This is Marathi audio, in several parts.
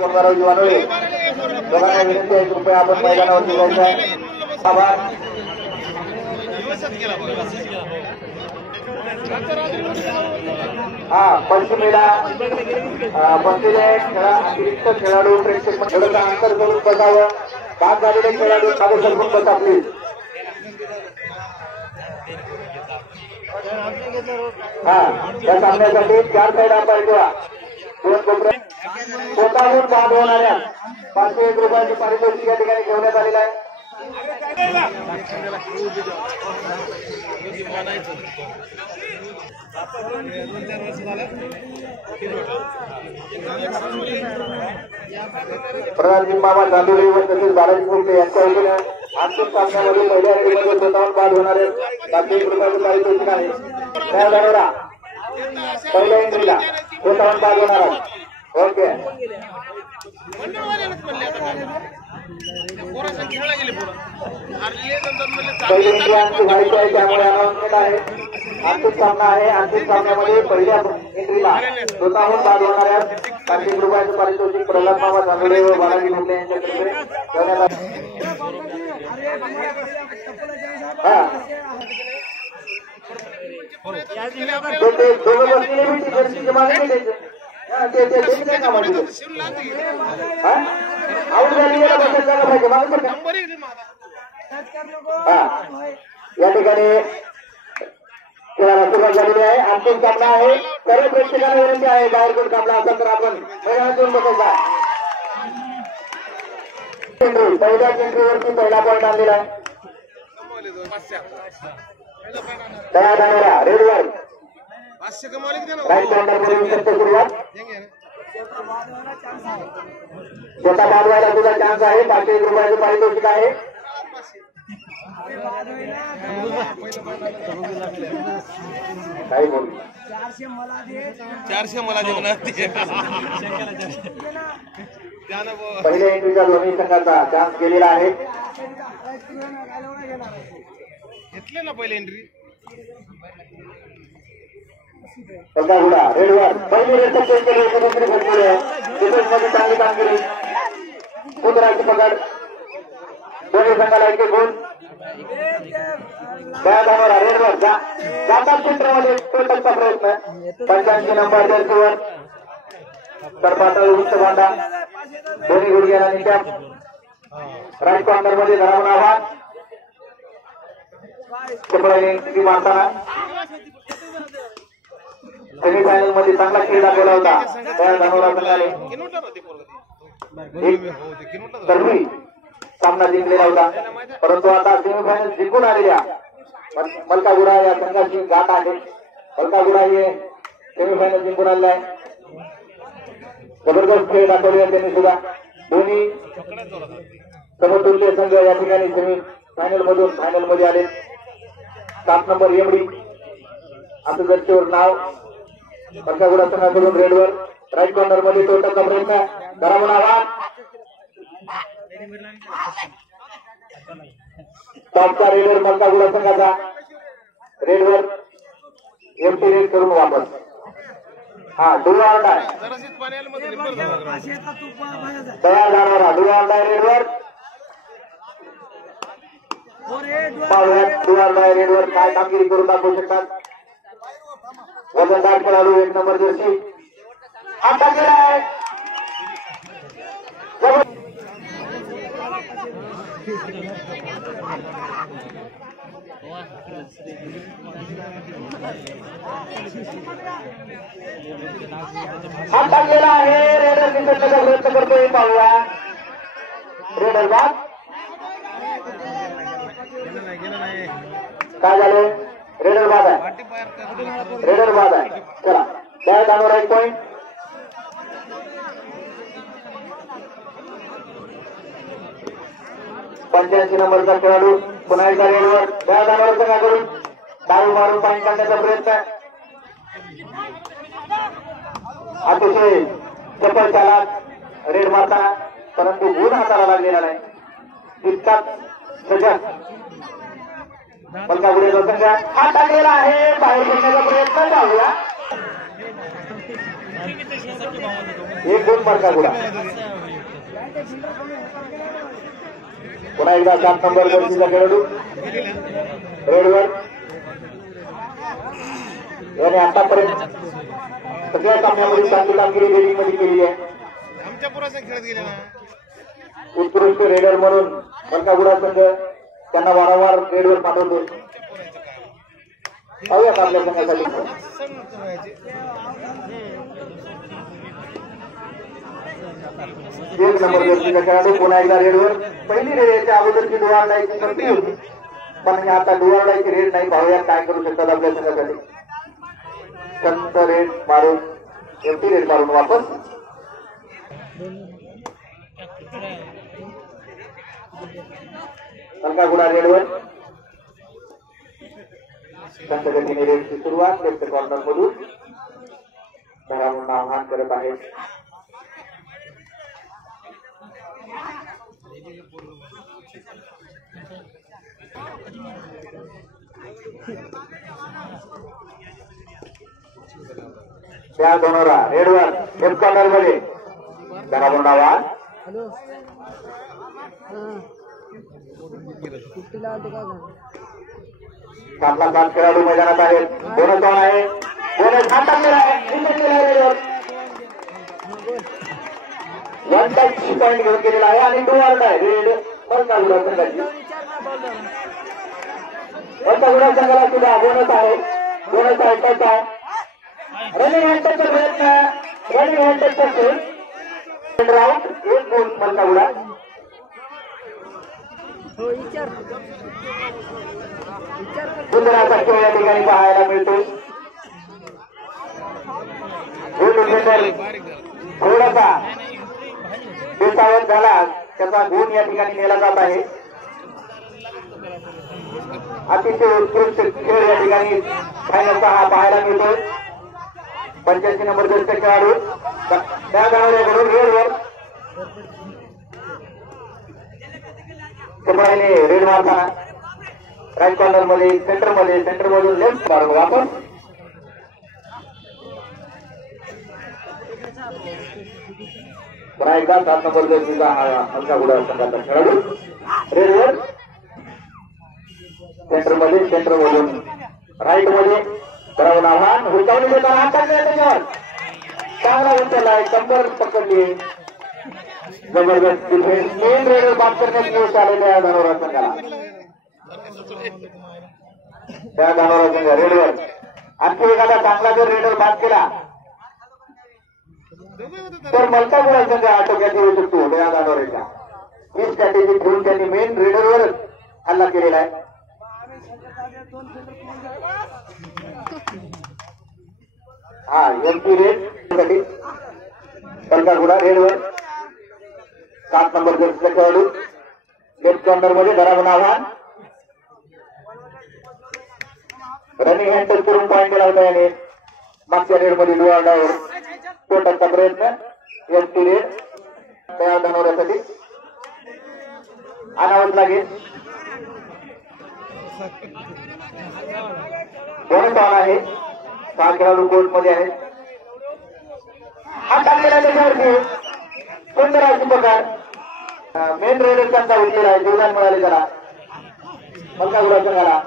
कोणगाराव जीवानोळे दोघांना विनंती आहे कृपया आपण मैदानावरती जायचं आहे. आभार. पश्चिमेला बसलेले अतिरिक्त खेळाडू प्रेक्षक थोडंसं अंतर करून बसावं. बाद झालेले खेळाडू मागे सरकून बसा प्लीज. या सामन्यासाठी 4 साईड अंपायर किंवा 2 कोपरे स्वतःहून बाद होणाऱ्या 501 रुपयाची पारितोषिक या ठिकाणी ठेवण्यात आलेलं आहे. प्रधानजी मामा चांदोली व तसेच बालाजी मुंडे यांच्या वतीने अंतिम सामन्यामध्ये पहिल्या फेरीमध्ये स्वतःहून बाद होणारे 501 रुपयाचे पारितोषिक आहे. त्या धानोरा पहिल्या एंट्रीला स्वतःहून बाद होणार आहे. ओके पहिली एंट्री आमची व्हायची आहे त्यामुळे अनाउन्समेंट आहे. अंतिम सामना आहे. अंतिम सामन्यामध्ये पहिल्या एंट्रीला स्वतःहून बाद होणाऱ्या 501 रुपयाचे पारितोषिक प्रल्हाद मामा चांदोले व बालाजी मुंडे यांच्यातर्फे ठेवण्यात आले. या ठिकाणी खेळाला सुरुवात झालेली आहे. अंतिम सामना आहे. सर्व प्रेक्षकांना विनंती आहे बाहेर कोण कामला असेल तर आपण मैदानातून बसायचा. पहिल्या सेंट्रीवरती पहिला पॉईंट आणलेला आहे. तयार धानोरा रेडवर राईट कॉर्नर सुरुवात. स्वतः बाद व्हायला तुझा चान्स आहे. 501 रुपयाचे पारितोषिक आहे. काय बोल 400 मला दे म्हणा. पहिल्या एंट्रीचा दोन्ही संघाचा चान्स गेलेला आहे. घेतले ना पहिली एंट्री. गुडा रेडवर पहिली रेड केली. दुसरी फटकेली आहे. डिफेन्समध्ये चांगली कामगिरी. कुदराची पकड. दोन्ही संघाला 1 गुण. धानोरा रेडवर जातात क्षेत्रामध्ये टोटलचा प्रयत्न. 85 नंबर जर्सीवर तर पातळ उच्च बांधा. दोन्ही गुडघ्याला निकाल. राईट कॉर्नर मध्ये धरावून आव्हान. एंट्री मारताना सेमीफायनल मध्ये चांगला खेळ दाखवला होता त्या धानोरा संघाने. तर्फी सामना जिंकलेला होता. परंतु आता सेमीफायनल जिंकून आलेल्या मलकागुडा या संघाची गाठ आहे. मलकागुडा हे सेमीफायनल जिंकून आलेला आहे. जबरदस्त खेळ दाखवले त्यांनी सुद्धा. दोन्ही समतुल्य संघ या ठिकाणी सेमीफायनल मधून फायनल मध्ये आले. 7 नंबर एमडी असं गच्चीवर नाव. मलकागुडा संघाकडून रेडवर राईट कॉर्नर मध्ये टोटलचा प्रयत्न. धरावून आव्हान. टॉपचा रेडवर मलकागुडा संघाचा. रेडवर एमटी रेड करून वापर. डुआर डाय तयार धानोरा. डुआर डाय रेडवर. डुआर डाय रेडवर काय कामगिरी करून दाखवू शकतात. वजनदार खेळाडू 1 नंबर जर्सी. हात टाकलेला आहे. हात टाकलेला आहे. रेडर निसटण्याचा प्रयत्न करतोय. पाहूया रेडर बाद. काय झालं. रेडर बाद आहे. रेडर बाद आहे. चला त्या धानोरा 1 पॉईंट. पंच्याऐंशी नंबरचा खेळाडू पुन्हा एकदा रेडवर. त्या धानोरा संघाकडून डावी मारून पॉईंट काढण्याचा प्रयत्न. अतिशय चपळ चालात रेड मारताना परंतु गुण हाताला लागलेला नाही. तितकाच सजग मलकागुड्याचा संघ. हात टाकलेला आहे. बाहेर घेण्याचा प्रयत्न. जाऊया एक गुण मलकागुडा. पुन्हा एकदा 7 नंबर जर्सीचा खेळाडू रेडवर याने आतापर्यंत सगळ्या सामन्यामध्ये चांगली कामगिरी बेटिंगमध्ये केली आहे. उत्कृष्ट रेडर म्हणून मलकागुडा संघ त्यांना वारंवार रेडवर पाठवतो. पाहूयात आपल्या संघासाठी एक नंबर जर्सीचा खेळाडू पुन्हा एकदा रेडवर. पहिली रेड याच्या अगोदरची डुवारडायची संधी होती, पण आता डुवारडायची रेड नाही. पाहूया काय करू शकतात आपल्या संघासाठी. संत रेड मारून एमटी रेड मारून वापस. मलकागुडा रेडवर. संत गतीने रेडची सुरुवात लेफ्ट कॉर्नर मधून आव्हान करत आहे. त्या दोनोरा रेडवर लेफ्ट कॉर्नर मध्ये बराबर डावा. सातला 7 खेळाडू मैदानात आहेत. बोनस ऑन आहे. बोनस हातात केला आहे. रेडवर 1 टच पॉईंट घेऊन केलेला आहे आणि डुवार्ड आहे. रेड मलकागुडा संघाची. मलकागुडा संघाला सुद्धा बोनस आहे. बोनस आहे टच आहे. रनिंग हँडचा प्रयत्न. रनिंग हँडचा खेळ राऊंड. एक गुण मलकागुडा. सुंदर असा खेळ या ठिकाणी पाहायला मिळतो. थोडासा बेसावध झाला त्याचा गुण या ठिकाणी नेला जात आहे. अतिशय उत्कृष्ट खेळ या ठिकाणी फायनलचा हा पाहायला मिळतो. 85 नंबर जर्सी खेळाडू त्या गावाकडून रेडवर कपडाने रेड मारताना राईट कॉर्नर मध्ये सेंटर मधून लेफ्ट मारून वापर. पुन्हा एकदा 7 नंबर जर्सीचा हा मलकागुडा संघाचा खेळाडू रेडवर सेंटर मधून राईट मध्ये बरोबर आव्हान. हुलकावणी देताना हात टाकले त्याच्यावर चांगला उचललाय. कंबर पकडली. जबरदस्त डिफेन्स. मेन रेडर बाद करण्यात यश आलेल्या या धानोरा संघाला. त्या धानोरा संघ रेडवर आणखी एखादा चांगला जर रेडर बाद केला तर मलकागुडा संघ आटोक्यात येऊ शकतो. त्या धानोऱ्याच्या ही स्ट्रॅटेजी ठेवून त्यांनी मेन रेडरवर हल्ला केलेला आहे. हा एमपी रेड मलकागुडा रेडवर 7 नंबर जर्सीचा खेळाडू लेफ्ट कॉर्नर मध्ये बराबर आव्हान. रनिंग हँड टच करून पॉईंट मिळवता याने मागच्या रेड मध्ये डुवार्डावर तोटाचा प्रयत्न. एमपी रेड तयार बनवण्यासाठी आणावंच लागेल. बोनस ऑन आहे. 6 खेळाडू कोर्ट मध्ये आहेत. हा टाकलेला त्याच्यावरती सुंदर अशी प्रकार मेन रेडरचा उठलेला आहे. जीवदान मिळाले त्याला मलकागुडा संघाला.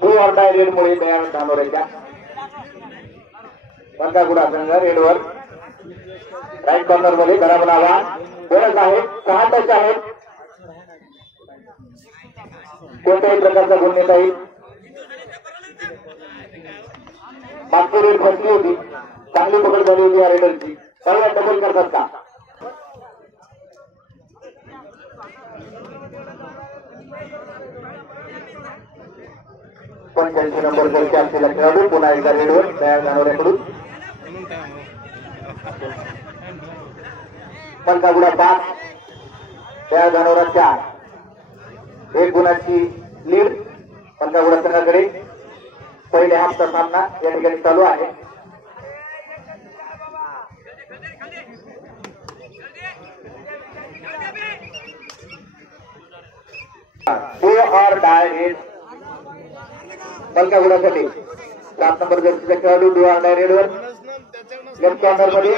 डुवार्डा रेडमुळे तयार धानोऱ्याच्या. मलकागुडा संघ रेडवर राईट कॉर्नर मध्ये बराबर आव्हान. बोनस आहे. 6 टच आहेत. कोणत्याही प्रकारचा गुण नेता येईल. मागची रेड फसली होती. चांगली पकड झाली होती या रेडरची. सर्वात डबल करतात का? पण 85 नंबर जर्सी असलेला खेळाडू पुन्हा एकदा रेडवर तयार धानोऱ्याकडून. मलकागुडा 5 तयार धानोरा 4. 1 गुणाची लीड मलकागुडा संघाकडे. पहिले हाफचा सामना या ठिकाणी चालू आहे. डू ऑर डाय रेस मलकागुडासाठी 7 नंबर जर्सीचा खेळाडू डू ऑर डाय रेडवर लेफ्ट कॉर्नर मध्ये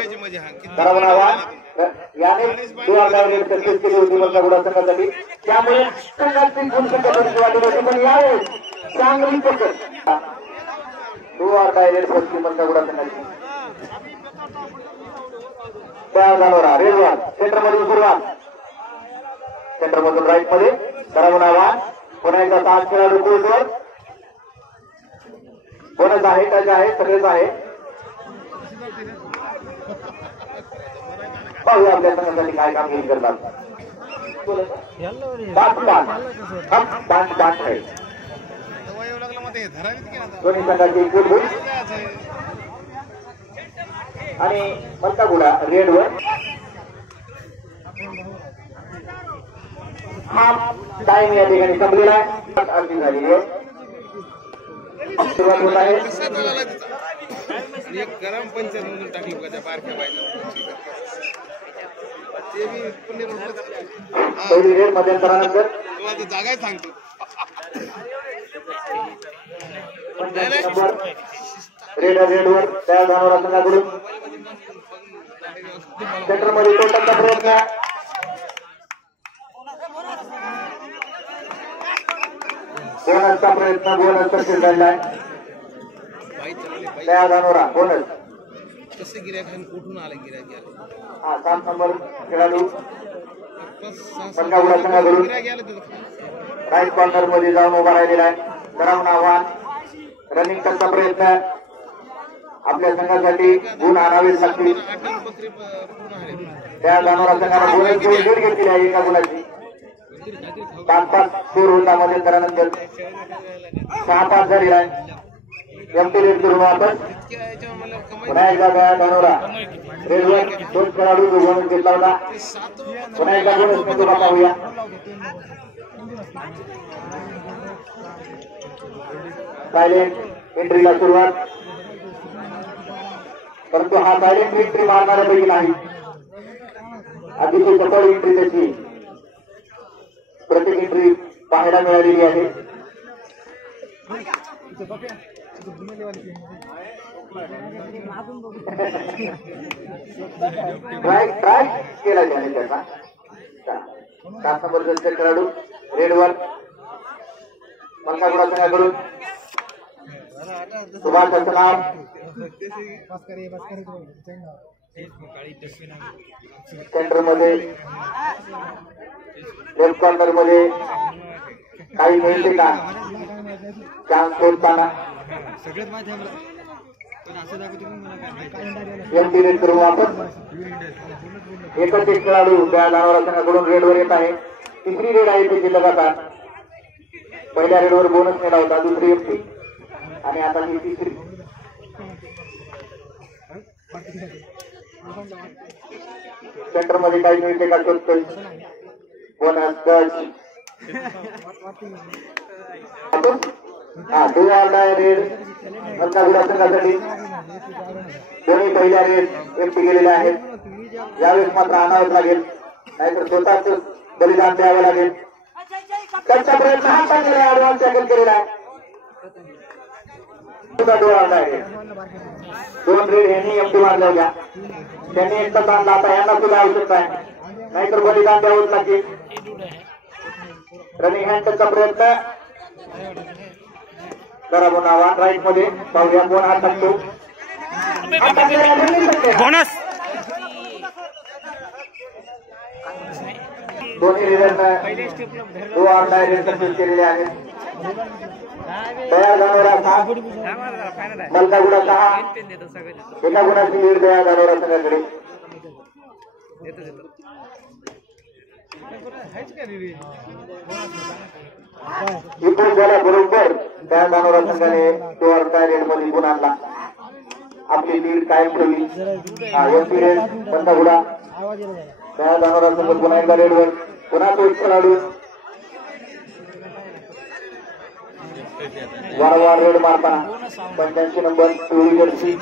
करावं आव्हान याने do or die raid success केली होती मलकागुडा संघासाठी. त्यामुळे संघाची गुण संख्या वाढली होती पण यावेळेस चांगली पकड डू ऑर डाय रेड फसली मलकागुडा संघाची. त्या जाणवरा रेडवर सेंटर मधून सुरुवात सेंटर मधून राईट मध्ये करावं आव्हान पुन्हा एकदा 7 खेळाडू कोर्टवर बोनस आहे त्याचे आहे सगळेच आहे. पाहूया आपल्या संघासाठी काय कामगिरी करतात. दोन्ही संघाची गुड आणि मलकागुडा रेडवर हाफ टाइम या ठिकाणी संपलेला आहे. अर्धी झालेली आहे. सुरुवात होत आहे. एक गरम पंचायत मधून टाकली का त्या बारक्या बायका पहिली रेड मध्यंतरानंतर जागा सांगतो रेडवर त्या जाणवरा संघाकडून सेंटर मध्ये तोटाचा प्रयत्न बोनसचा प्रयत्न बोनस सक्सेस झालेला आहे. त्या जाणवरा बोनस कसे गिऱ्हाईक कुठून आले गिऱ्हाईक हा 7 नंबर खेळाडू मलकागुडा संघाकडून राईट कॉर्नर मध्ये जाऊन उभा राहिलेला आहे. करावं आव्हान रनिंग करता प्रयत्न आपल्या संघासाठी गुण आणावेच लागतील. त्या जाणवरा संघाला बोनस घेऊन लीड घेतली आहे एका गुणाची. 5-5 स्कोर होता मध्ये त्यानंतर 6-5 झालेला आहे. एमटी रेड करून आपण पुन्हा एकदा त्या जाणवरा रेडवर 2 खेळाडू बोनस घेतला होता. पुन्हा एकदा बोनस मध्ये पाहूया. सायलेंट एंट्रीला सुरुवात परंतु हा सायलेंट एंट्री मारणाऱ्यापैकी नाही. अतिशय सफल एंट्री त्याची प्रत्येक एंट्री पाहायला मिळालेली आहे. ट्राय केला त्याने त्याचा 7 नंबर खेळाडू रेडवर मलकागुडा संघाकडून सुभाष असं नाव सेंटर मध्ये लेफ्ट कॉर्नर मध्ये काही मिळते का चान्स सोडताना एमटी रेड करून आपण एकच एक खेळाडू त्या जाणवरा संघाकडून रेडवर येत आहे. तिसरी रेड आहे त्याची लगातार. पहिल्या रेडवर बोनस मिळाला होता. दुसरी एमटी आणि आता ही तिसरी. सेंटर मध्ये काही मिळते का शोधतोय. बोनस गज हा 2 ऑर डाय रेड मलकागुडा संघासाठी. दोन्ही पहिल्या रेड एमटी गेलेल्या आहेत. यावेळेस मात्र आणावंच लागेल नाहीतर स्वतःच बलिदान द्यावं लागेल. त्यांचा प्रयत्न हा चांगला ऍडव्हान्स टॅकल केलेला आहे. 2 ऑर डाय रेड 2 रेड यांनी एमटी मारल्या होत्या. त्यांनी एकदा ताण आता यांना सुद्धा आवश्यकता आहे नाहीतर बलिदान द्यावंच लागेल. रनिंग हँडचा प्रयत्न करावं आव्हान राईट मध्ये पाहूया कोण हात टाकतो. बोनस दोन्ही रेडरनं 2 ऑर डाय रेड सक्सेस केलेले आहेत. तयार जाणवरा 7 मलकागुडा 6 एका गुणाची लीड तयार जाणवरा संघाकडे. इकडून गेल्याबरोबर त्या जाणवरा संघाने 2 ऑर डाय रेड मध्ये गुण आणला. आपली लीड कायम ठेवली. एमटी रेड मलकागुडा त्या जाणवरा संघ पुन्हा एकदा रेडवर पुन्हा तो खेळाडू वारंवार रेड मारताना 85 नंबर पिवळी जर्सी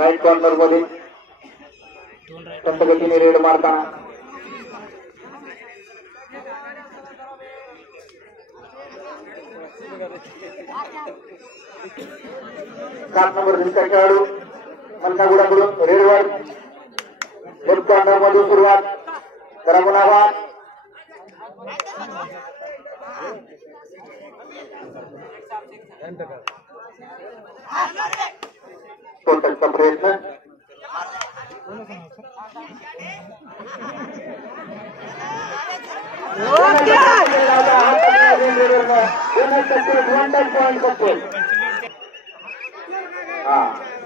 राईट कॉर्नर मध्ये संतगतीने रेड मारताना 7 नंबर दिसचा खेळाडू मलकागुडाकडून रेडवर लेफ्ट कॉर्नर मधून सुरुवात करा मुनाफा टोटलचा प्रयत्न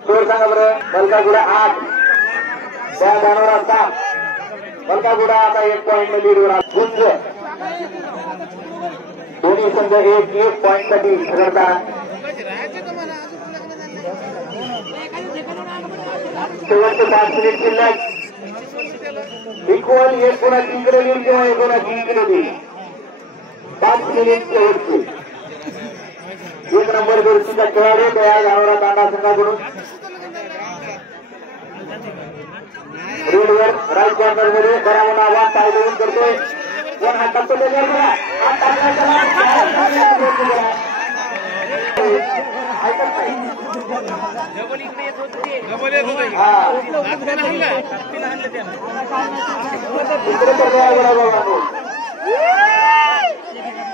स्कोर सांगा बरं. मलकागुडा 8 त्या धानोरा 7. मलकागुडा आता 1 पॉइंट लीडवर गुंज दोन्ही संघ 1 पॉइंट साठी ठरवतात. शेवटचे 5 मिनिट शिल्लक. इक्वल एक कोणाची इकडे येईल किंवा एक कोणाची इकडे देईल. 5 मिनिट शेवटचे. 1 नंबर जर्सीचा खेळाडू तयार धानोरा तांडा संघाकडून रेडवर राईट कॉर्नर मध्ये बराबर आवाज पाय देऊन करतोय. कोण हा टप्पा त्याच्यावर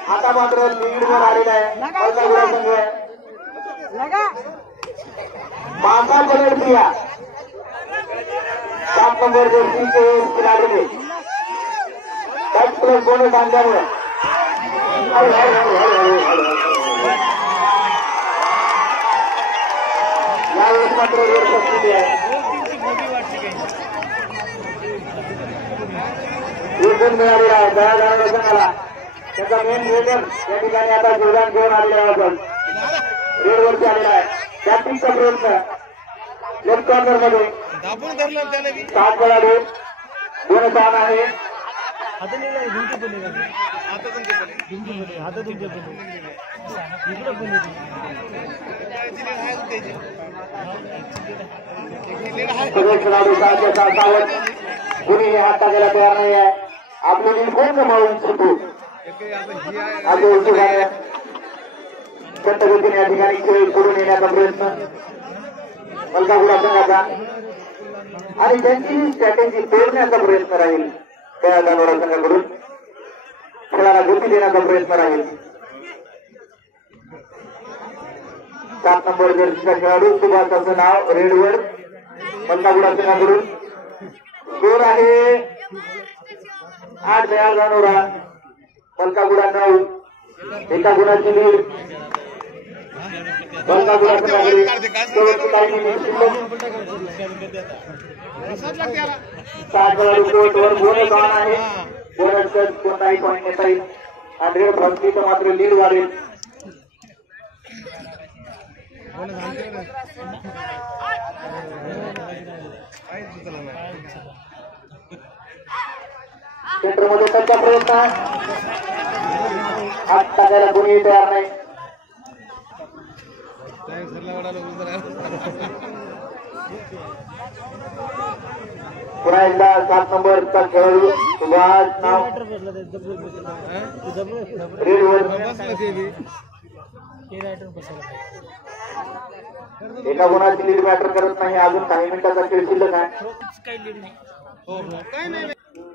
आता मात्र लीडवर आलेला आहे मलकागुडा संघ. 5 पलट प्रिया 7 नंबर जर्सीचे खिलाडी टच प्लस बोनस आणल्यामुळे यावेळेस मात्र रोड सस्ती आहे. एक मिळालेला आहे दया जाणार संघाला. त्याचा मेन रेडर या ठिकाणी आता जोरदार घेऊन आलेला आहे. रेडवरती आलेला आहे. कॅप्टिंगचा प्रयत्न लेफ्ट कॉर्नर मध्ये 7 खेळाडू बोनस आण आहे. सगळे खेळाडू सावध. कुणीही हात टाकायला तयार नाही आहे. आपली लीड कोण कमावू इच्छितो असे उत्सुक आहे. गतीने या ठिकाणी खेळ पुढून येण्याचा प्रयत्न मलकागुडा संघाचा आणि त्यांची स्ट्रॅटेजी तोडण्याचा प्रयत्न राहील. त्या धानोरा संघाकडून खेळाला गती देण्याचा प्रयत्न राहील. 7 नंबर जर्सीचा खेळाडू सुभाषाचं नाव रेडवर मलकागुडा संघाकडून. स्कोर आहे 8 दयाळ धानोरा मलकागुडा 9. एका गुणाची लीड मलकागुडा संघाकडे. 7 खेळाडू कोर्टवर बोनस ऑन आहे. बोनस कोणताही पॉईंट नेता येईल. 100 फ्रॉम तर मात्र लीड वाढेल. सेंटरमध्ये त्यांचा प्रयत्न हात टाकायला कोणीही तयार नाही. पुन्हा एकदा 7 नंबरचा खेळाडू सुभाष नाव रेडवर. एका गुणाची लीड मॅटर करत नाही. अजून काही मिनिटाचा खेळ शिल्लक आहे.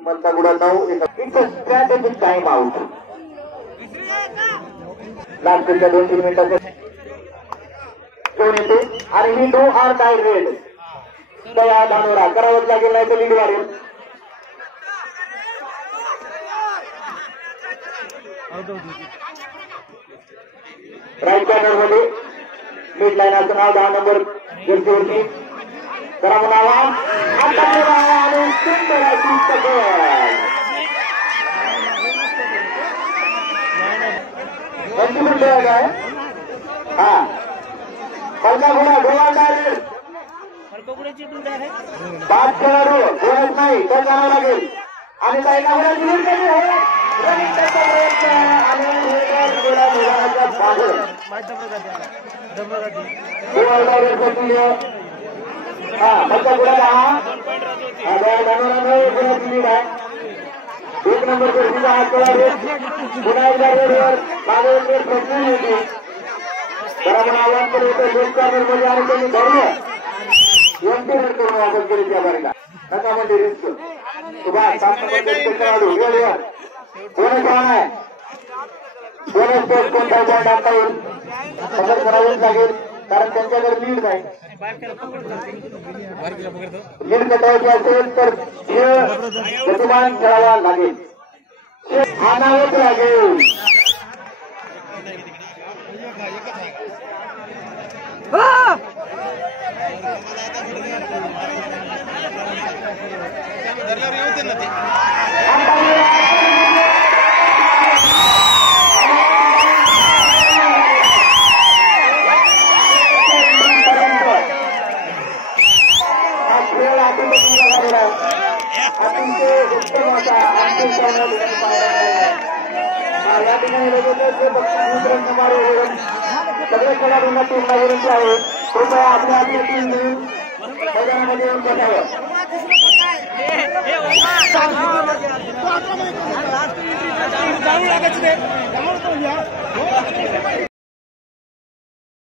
मलकागुडा 9. Strategic time out. लास्टच्या 2-3 मिनिटाचा खेळ येते आणि ही do or die raid Daya Dhanora करावंच लागेल नाही तर लीड वाढेल. राईट कॉर्नर मध्ये मिड लाईनचं नाव 10 नंबर जर्सीवरती करा म्हणावा. आणि सुंदर अशी सगळं आहे. हा मलकागुडा गोवा डायरेक्ट 5 खेळाडू बोनस नाही तर जावं लागेल आणि एक नंबर जर्सीचा हा खेळाडू पुन्हा एकदा रेडवर मागे प्रश्न होती. बरोबर आव्हान केलं होतं लोकचार्जरमध्ये आणि त्यांनी धरलं योग्य रन करून वापस केली त्या बारीला नका म्हणजे रिस्क सुभाष 7 नंबर खेळाडू वेळेवर बोनस राहणार आहे बोनस स्टेट कोणता पॉईंट आणता येईल पकड करावीच लागेल कारण त्यांच्याकडे लीड नाही लीड कटायची असेल तर खेळ गतिमान खेळावा लागेल आणावंच लागेल धरल्यावर येऊ दे ना ते अतिशय उत्तम असा अंतिम सामना या ठिकाणी सगळे खेळाडूंना टीमला विनंती आहे कृपया आपल्या आपल्या टीम घेऊन मैदानामध्ये येऊन बसावं